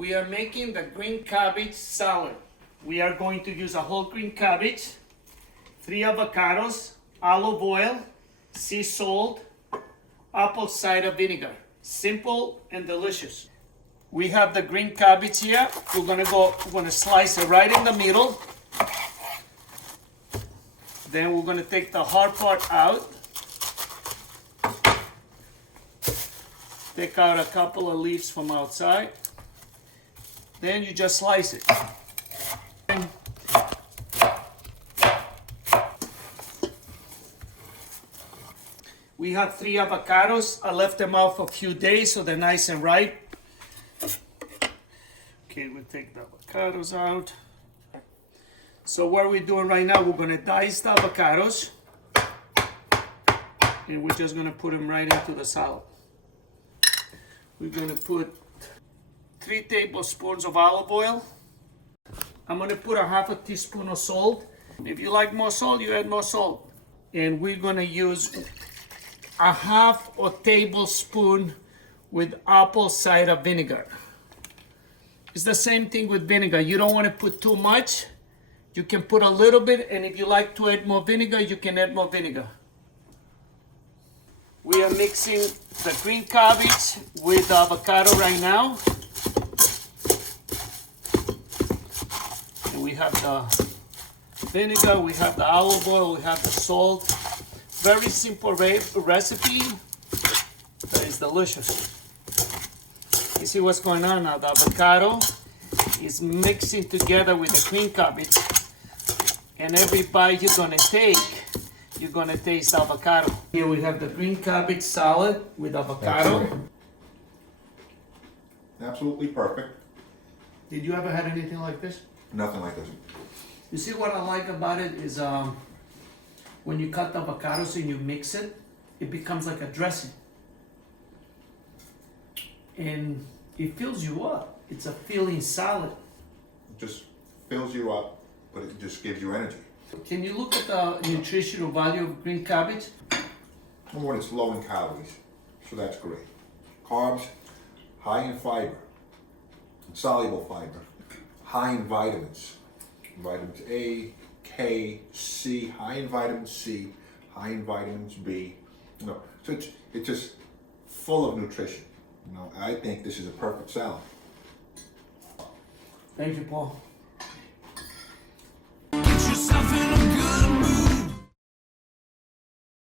We are making the green cabbage salad. We are going to use a whole green cabbage, 3 avocados, olive oil, sea salt, apple cider vinegar. Simple and delicious. We have the green cabbage here. We're gonna slice it right in the middle. Then we're gonna take the hard part out. Take out a couple of leaves from outside. Then you just slice it. We have 3 avocados. I left them out for a few days so they're nice and ripe. Okay, we'll take the avocados out. So what we're doing right now, we're gonna dice the avocados. And we're just gonna put them right into the salad. We're gonna put 3 tablespoons of olive oil. I'm gonna put a half a teaspoon of salt. If you like more salt, you add more salt. And we're gonna use a half a tablespoon with apple cider vinegar. It's the same thing with vinegar. You don't want to put too much. You can put a little bit, and if you like to add more vinegar, you can add more vinegar. We are mixing the green cabbage with the avocado right now. And we have the vinegar, we have the olive oil, we have the salt. Very simple recipe that is delicious. You see what's going on now? The avocado is mixing together with the green cabbage. And every bite you're gonna take, you're gonna taste avocado. Here we have the green cabbage salad with avocado. Absolutely perfect. Did you ever have anything like this? Nothing like this. You see what I like about it is when you cut the avocados and you mix it, it becomes like a dressing. And it fills you up. It's a filling salad. It just fills you up, but it just gives you energy. Can you look at the nutritional value of green cabbage? Number one, it's low in calories, so that's great. Carbs, high in fiber, soluble fiber, high in vitamins. Vitamins A, K, C, high in vitamin C, high in vitamins B. So it's just full of nutrition. I think this is a perfect salad. Thank you, Paul. Get yourself in a